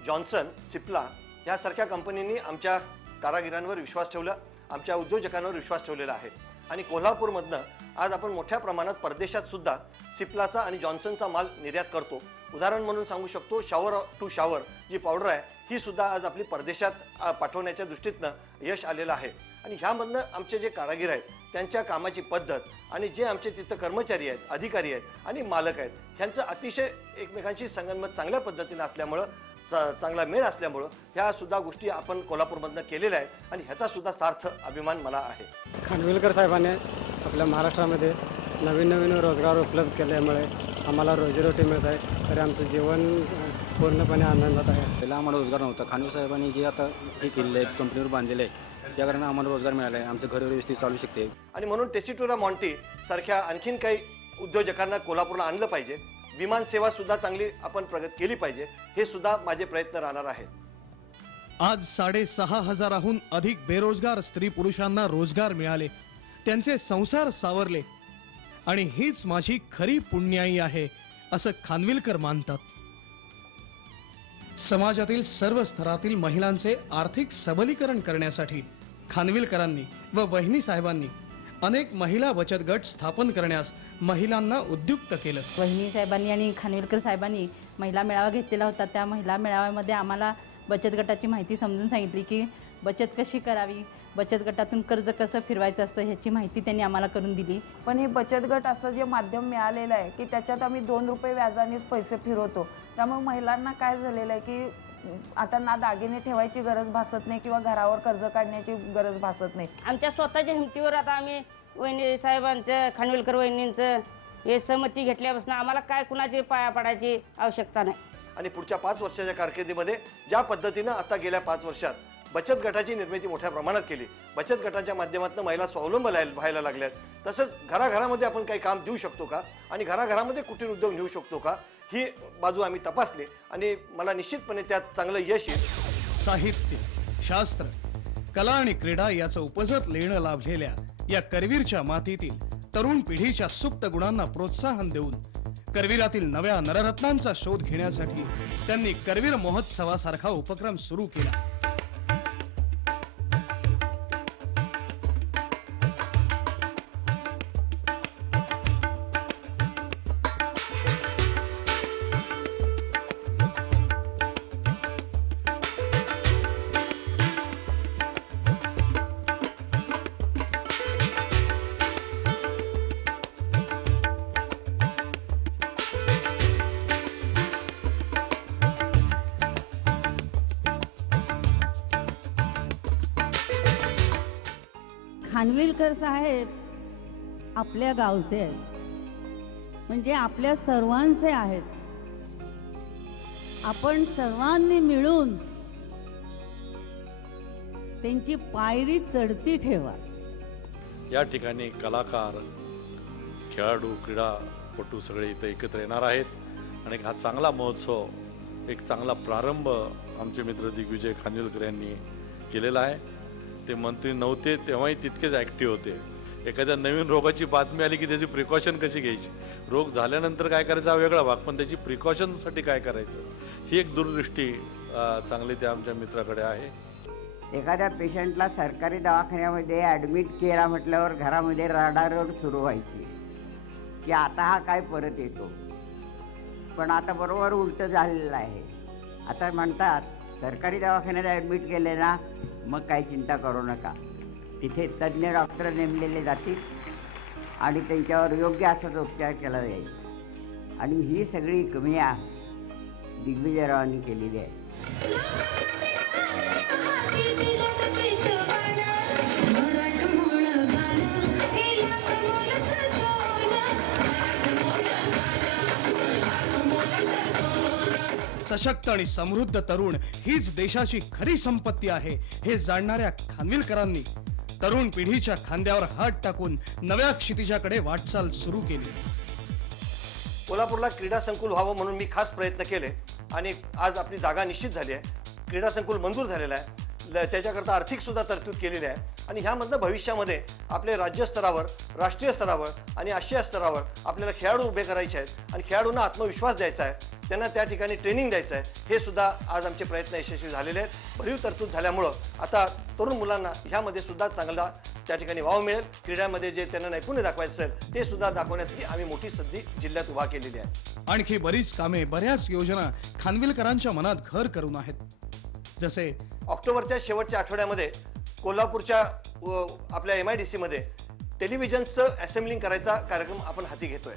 जॉन्सन, सिप्ला यासारख्या कंपनींनी आमच्या कारागिरांवर विश्वास ठेवला, आमच्या उद्योजकांवर विश्वास ठेवलेला आहे. आणि कोल्हापूरमधनं आज आपण मोठ्या प्रमाणात परदेशात सुद्धा सिप्लाचा आणि जॉन्सनचा माल निर्यात करतो. उदाहरण म्हणून सांगू शकतो, शॉवर टू शॉवर जी पावडर आहे ही सुद्धा आज आपली परदेशात पाठवण्याच्या दृष्टीतनं यश आलेलं आहे. आणि ह्यामधनं आमचे जे कारागीर आहेत त्यांच्या कामाची पद्धत आणि जे आमचे तिथं कर्मचारी आहेत, अधिकारी आहेत आणि मालक आहेत ह्यांचं अतिशय एकमेकांशी संगनमत चांगल्या पद्धतीनं असल्यामुळं, चांगला मेळ असल्यामुळं ह्या सुद्धा गोष्टी आपण कोल्हापूरमधनं केलेल्या आहेत आणि ह्याचा सुद्धा सार्थ अभिमान मला आहे. खानविलकर साहेबांनी आपल्या महाराष्ट्रामध्ये नवीन नवीन रोजगार उपलब्ध केल्यामुळे आम्हाला रोजीरोटी मिळत आहे. तर आमचं जीवन पूर्णपणे आनंदात आहे. पहिला आम्हाला रोजगार नव्हता. खानविल साहेबांनी जे आता हे केलेलं आहे, कंपनीवर बांधलेलं आहे, त्या कारणाने आम्हाला रोजगार मिळाला आहे. आमचं घर व्यवस्थित चालू शकते. आणि म्हणून टेसी ट्युरामॉन्टी सारख्या आणखीन काही उद्योजकांना कोल्हापूरला आणलं पाहिजे. विमान सेवा सुद्धा चांगली आपण प्रगत केली पाहिजे. हे सुद्धा माझे प्रयत्न राहणार आहेत. आज 6,500हून अधिक बेरोजगार स्त्री पुरुषांना रोजगार मिळाले, त्यांचे संसार सावरले आणि हीच माझी खरी पुण्याई आहे असं खानविलकर मानतात. समाजातील सर्व स्तरातील महिलांचे आर्थिक सबलीकरण करण्यासाठी खानविलकरांनी व वहिनी साहेबांनी अनेक महिला बचत गट स्थापन करण्यास महिलांना उद्युक्त केलं. वहिनी साहेबांनी आणि खानविलकर साहेबांनी महिला मेळावा घेतलेला होता. त्या महिला मेळाव्यामध्ये आम्हाला बचत गटाची माहिती समजून सांगितली की बचत कशी करावी, बचत गटातून कर्ज कसं फिरवायचं असतं ह्याची माहिती त्यांनी आम्हाला करून दिली. पण हे बचत गट असं जे माध्यम मिळालेलं आहे की त्याच्यात आम्ही 2 रुपये व्याजानेच पैसे फिरवतो. त्यामुळे महिलांना काय झालेलं आहे की आता ना दागिने ठेवायची गरज भासत नाही किंवा घरावर कर्ज काढण्याची गरज भासत नाही. आमच्या स्वतःच्या हिमतीवर आता आम्ही वहिनी साहेबांचं, खानविलकर वहिनींचं हे सहमती घेतल्यापासून आम्हाला काय कुणाची पाया पडायची आवश्यकता नाही. आणि पुढच्या 5 वर्षाच्या कारकिर्दीमध्ये ज्या पद्धतीनं आता गेल्या 5 वर्षात बचत गटाची निर्मिती मोठ्या प्रमाणात केली, बचत गटाच्या माध्यमातून महिला स्वावलंबी व्हायला लागल्यात, तसंच घराघरामध्ये आपण काही काम देऊ शकतो का आणि घराघरामध्ये कुटीर उद्योग नेऊ शकतो का ही बाजू आम्ही तपासली आणि मला निश्चितपणे त्यात चांगलं यश येईल. साहित्य, शास्त्र, कला आणि क्रीडा याचं उपजत लेणं लाभलेल्या या करवीरच्या मातीतील तरुण पिढीच्या सुप्त गुणांना प्रोत्साहन देऊन करवीरातील नव्या नररत्नांचा शोध घेण्यासाठी त्यांनी करवीर महोत्सवासारखा उपक्रम सुरू केला. खानविलकर साहेब आपल्या गावचे आहेत, म्हणजे आपल्या सर्वांचे आहेत. आपण सर्वांनी मिळून त्यांची पायरी चढती ठेवा. या ठिकाणी कलाकार, खेळाडू, क्रीडापटू सगळे इथं एकत्र येणार आहेत आणि हा चांगला महोत्सव, एक चांगला प्रारंभ आमचे मित्र दिग्विजय खानविलकर यांनी केलेला आहे. ते मंत्री नव्हते तेव्हाही तितकेच ॲक्टिव्ह होते. एखाद्या नवीन रोगाची बातमी आली की त्याची प्रिकॉशन कशी घ्यायची, रोग झाल्यानंतर काय करायचा हा वेगळा भाग, पण त्याची प्रिकॉशनसाठी काय करायचं ही एक दूरदृष्टी चांगली त्या आमच्या मित्राकडे आहे. एखाद्या पेशंटला सरकारी दवाखान्यामध्ये ॲडमिट केला म्हटल्यावर घरामध्ये रडारड सुरू व्हायची की आता हा काय परत येतो. पण आता बरोबर उलटं झालेलं आहे. आता म्हणतात सरकारी दवाखान्यात ॲडमिट केले ना मग काही चिंता करू नका, तिथे तज्ज्ञ डॉक्टर नेमलेले जातील आणि त्यांच्यावर योग्य असाच उपचार केला जाईल. आणि ही सगळी कमिया दिग्विजयरावांनी केलेली आहे. सशक्त आणि समृद्ध तरुण हीच देशाची खरी संपत्ती आहे हे जाणणाऱ्या खानविलकरांनी तरुण पिढीच्या खांद्यावर हात टाकून नव्या क्षितिजाकडे वाटचाल सुरू केली. कोल्हापूरला क्रीडा संकुल व्हावं म्हणून मी खास प्रयत्न केले आणि आज आपली जागा निश्चित झाली आहे. क्रीडा संकुल मंजूर झालेलं आहे. त्याच्याकरता आर्थिक सुद्धा तरतूद केलेली आहे आणि ह्यामधलं भविष्यामध्ये आपले राज्य स्तरावर, राष्ट्रीय स्तरावर आणि आशिया स्तरावर आपल्याला खेळाडू उभे करायचे आहेत आणि खेळाडूंना आत्मविश्वास द्यायचा आहे, त्यांना त्या ठिकाणी ट्रेनिंग द्यायचं आहे. हे सुद्धा आज आमचे प्रयत्न यशस्वी झालेले आहेत. भरीव तरतूद झाल्यामुळं आता तरुण मुलांना ह्यामध्ये सुद्धा चांगला त्या ठिकाणी वाव मिळेल. क्रीडामध्ये जे त्यांना नैपुण्य दाखवायचं असेल ते सुद्धा दाखवण्यासाठी आम्ही मोठी संधी जिल्ह्यात उभा केलेली आहे. आणखी बरीच कामे, बऱ्याच योजना खानविलकरांच्या मनात घर करून आहेत. जसे ऑक्टोबरच्या शेवटच्या आठवड्यामध्ये कोल्हापूरच्या आपल्या MIDC मध्ये टेलिव्हिजनचं असेंब्लिंग करायचा कार्यक्रम आपण हाती घेतोय.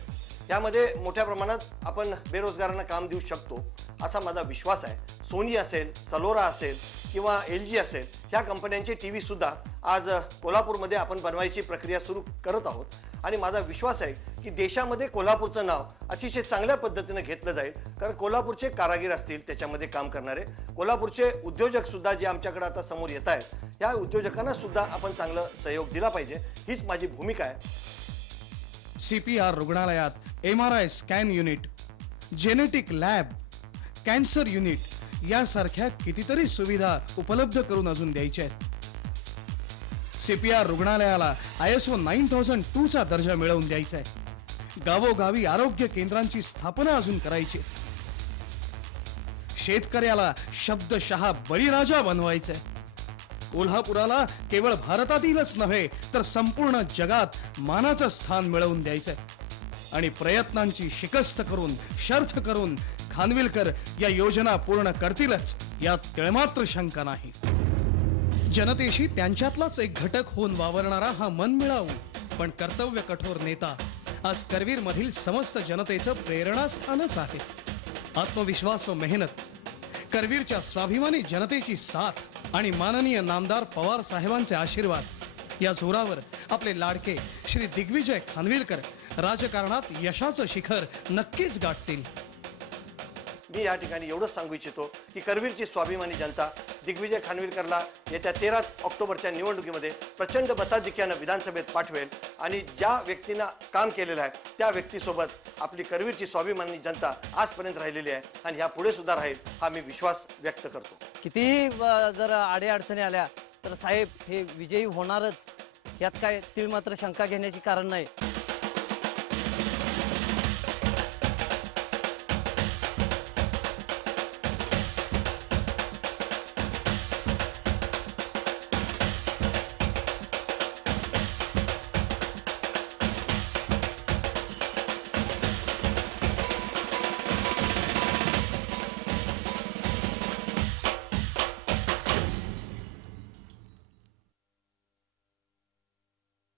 यामध्ये मोठ्या प्रमाणात आपण बेरोजगारांना काम देऊ शकतो असा माझा विश्वास आहे. सोनी असेल, सलोरा असेल किंवा LG असेल, ह्या कंपन्यांचे TV सुद्धा आज कोल्हापूरमध्ये आपण बनवायची प्रक्रिया सुरू करत आहोत आणि माझा विश्वास आहे की देशामध्ये कोल्हापूरचं नाव अतिशय चांगल्या पद्धतीने घेतलं जाईल. कारण कोल्हापूरचे कारागीर असतील, त्याच्यामध्ये काम करणारे कोल्हापूरचे उद्योजक सुद्धा जे आमच्याकडे आता समोर येत आहेत, या उद्योजकांना सुद्धा आपण चांगलं सहयोग दिला पाहिजे, हीच माझी भूमिका आहे. CPR रुग्णालयात MRI scan unit, genetic lab, cancer unit यासारख्या कितीतरी सुविधा उपलब्ध करून अजून द्यायच्या आहेत. CPR रुग्णालयाला ISO 9002 चा दर्जा मिळवून द्यायचा आहे. गावोगावी आरोग्य केंद्रांची स्थापना अजून करायची. शेतकऱ्याला शब्दशः बळीराजा बनवायचंय. कोल्हापुराला केवळ भारतातीलच नव्हे तर संपूर्ण जगात मानाचं स्थान मिळवून द्यायचंय आणि प्रयत्नांची शिकस्त करून, शर्थ करून खानविलकर या योजना पूर्ण करतीलच, यात तिळमात्र शंका नाही. जनतेशी त्यांच्यातलाच एक घटक होऊन वावरणारा हा मनमिळावू पण कर्तव्य कठोर नेता आज करवीर मधील समस्त जनतेचं प्रेरणास्थानच आहे. आत्मविश्वास व मेहनत, करवीरच्या स्वाभिमानी जनतेची साथ आणि माननीय नामदार पवार साहेबांचे आशीर्वाद या जोरावर आपले लाडके श्री दिग्विजय खानविलकर राजकारणात यशाचं शिखर नक्कीच गाठतील. मी या ठिकाणी एवढंच सांगू इच्छितो की करवीरची स्वाभिमानी जनता दिग्विजय खानविलकरला येत्या 13 ऑक्टोबरच्या निवडणुकीमध्ये प्रचंड मताधिक्यानं विधानसभेत पाठवेल आणि ज्या व्यक्तींना काम केलेलं आहे त्या व्यक्तीसोबत आपली करवीरची स्वाभिमानी जनता आजपर्यंत राहिलेली आहे आणि ह्या पुढे सुद्धा राहील, हा मी विश्वास व्यक्त करतो. कितीही जर अडीअडचणी आल्या तर साहेब हे विजयी होणारच, यात काय तीळ मात्र शंका घेण्याची कारण नाही.